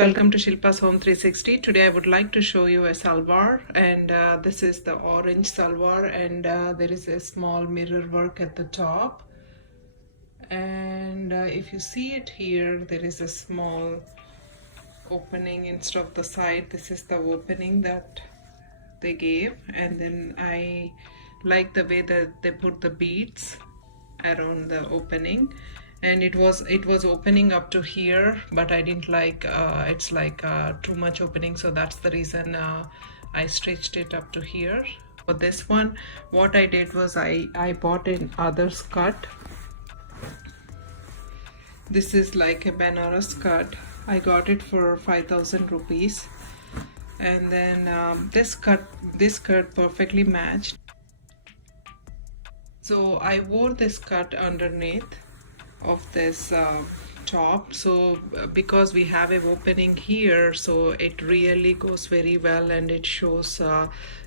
welcome to Shilpa's Home 360. Today I would like to show you a salwar, and this is the orange salwar, and there is a small mirror work at the top, and if you see it here, there is a small opening instead of the side. This is the opening that they gave, and then I like the way that they put the beads around the opening, and it was opening up to here, but I didn't like it's like too much opening, so that's the reason I stitched it up to here. For this one, what I did was I bought an others cut. This is like a Banaras cut. I got it for 5,000 rupees, and then this skirt perfectly matched. So I wore this cut underneath of this top, so because we have an opening here, so it really goes very well, and it shows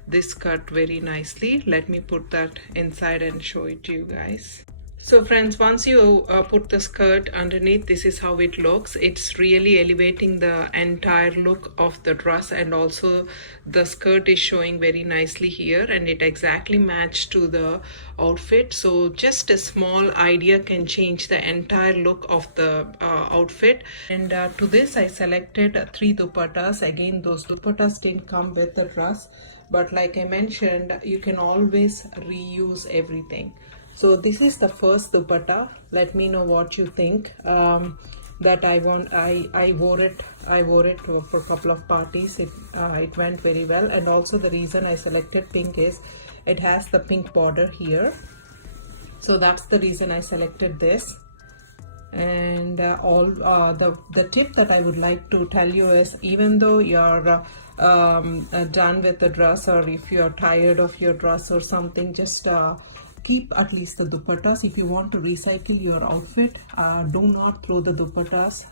this cut very nicely. Let me put that inside and show it to you guys. So friends, once you put the skirt underneath, this is how it looks. It's really elevating the entire look of the dress, and also the skirt is showing very nicely here, and it exactly matched to the outfit. So just a small idea can change the entire look of the outfit. And to this I selected 3 dupattas. Again, those dupattas didn't come with the dress, but like I mentioned, you can always reuse everything. So this is the first dupatta. Let me know what you think. That I wore it for a couple of parties. It went very well, and also the reason I selected pink is it has the pink border here, so that's the reason I selected this. And the tip that I would like to tell you is, even though you're done with the dress, or if you're tired of your dress or something, just keep at least the dupattas. If you want to recycle your outfit, do not throw the dupattas.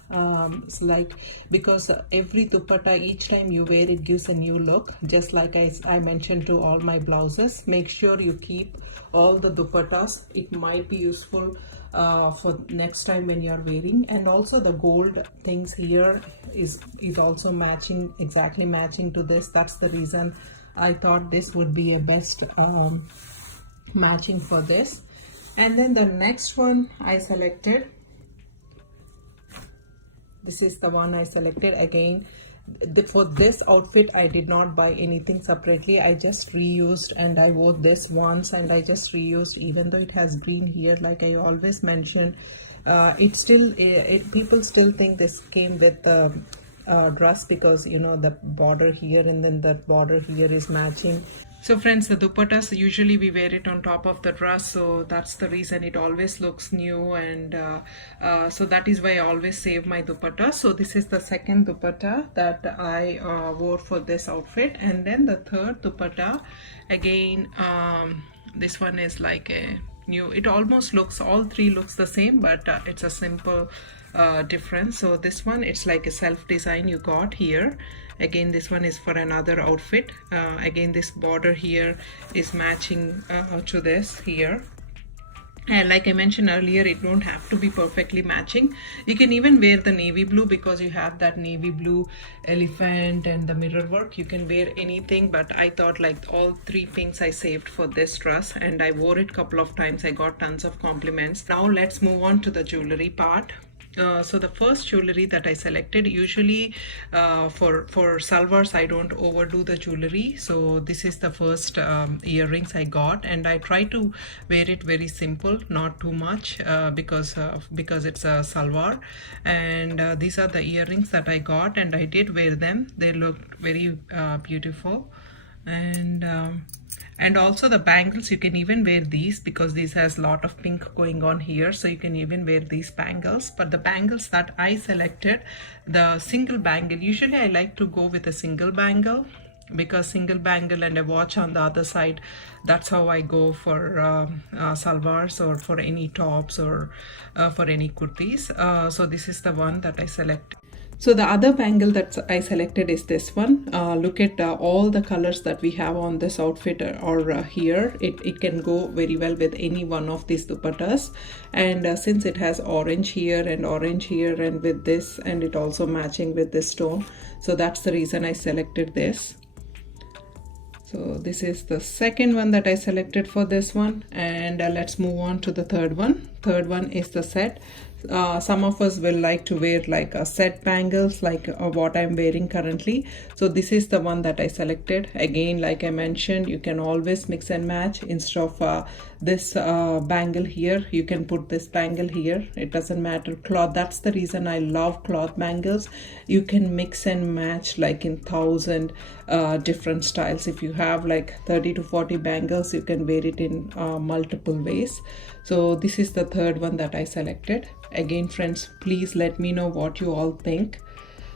It's like, because every dupatta, each time you wear it, gives a new look. Just like I mentioned to all my blouses, make sure you keep all the dupattas. It might be useful for next time when you are wearing. And also the gold things here is also matching, exactly matching to this. That's the reason I thought this would be a best matching for this. And then the next one I selected, this is the one I selected. Again, for this outfit I did not buy anything separately. I just reused, and I wore this once and I just reused. Even though it has green here, like I always mentioned, people still think this came with the dress, because you know the border here and then the border here is matching. So friends, the dupattas, usually we wear it on top of the dress, so that's the reason it always looks new, and so that is why I always save my dupatta. So this is the second dupatta that I wore for this outfit. And then the third dupatta, again, this one is like a new, it almost looks, all three looks the same, but it's a simple difference. So this one, it's like a self design you got here. Again, this one is for another outfit. Again, this border here is matching to this here. And like I mentioned earlier, it don't have to be perfectly matching. You can even wear the navy blue, because you have that navy blue elephant and the mirror work. You can wear anything, but I thought like all 3 pinks I saved for this dress, and I wore it a couple of times. I got tons of compliments. Now let's move on to the jewelry part. So the first jewelry that I selected, usually for salwars I don't overdo the jewelry, so this is the first earrings I got, and I try to wear it very simple, not too much, because it's a salwar. And these are the earrings that I got, and I did wear them. They looked very beautiful. And also the bangles, you can even wear these, because this has a lot of pink going on here, so you can even wear these bangles. But the bangles that I selected, the single bangle, usually I like to go with a single bangle, because single bangle and a watch on the other side, that's how I go for salwars, or for any tops, or for any kurtis. So this is the one that I selected. So the other bangle that I selected is this one. Look at all the colors that we have on this outfit or here. It can go very well with any one of these dupattas. And since it has orange here and with this, and it also matching with this stone. So that's the reason I selected this. So this is the second one that I selected for this one, and let's move on to the third one. Third one is the set. Some of us will like to wear like a set bangles like what I'm wearing currently. So this is the one that I selected. Again, like I mentioned, you can always mix and match. Instead of this bangle here, you can put this bangle here. It doesn't matter. Cloth, that's the reason I love cloth bangles. You can mix and match like in 1,000 different styles. If you have like 30 to 40 bangles, you can wear it in multiple ways. So this is the third one that I selected. Again, friends, please let me know what you all think.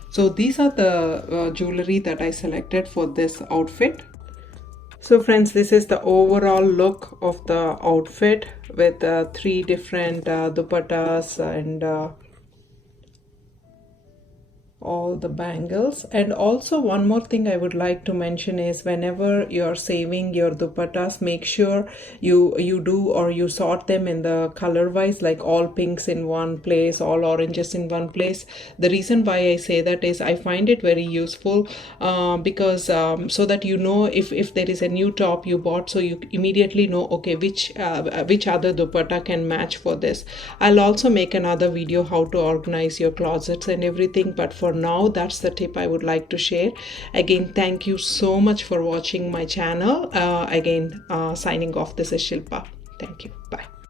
So these are the jewelry that I selected for this outfit. So friends, this is the overall look of the outfit with 3 different dupattas and all the bangles. And also one more thing I would like to mention is whenever you're saving your dupattas, make sure you do or you sort them in the color wise, like all pinks in one place, all oranges in one place. The reason why I say that is I find it very useful because so that you know if there is a new top you bought, so you immediately know, okay, which other dupatta can match for this. I'll also make another video how to organize your closets and everything, but for now that's the tip I would like to share. Again, thank you so much for watching my channel. Again, signing off, this is Shilpa. Thank you. Bye.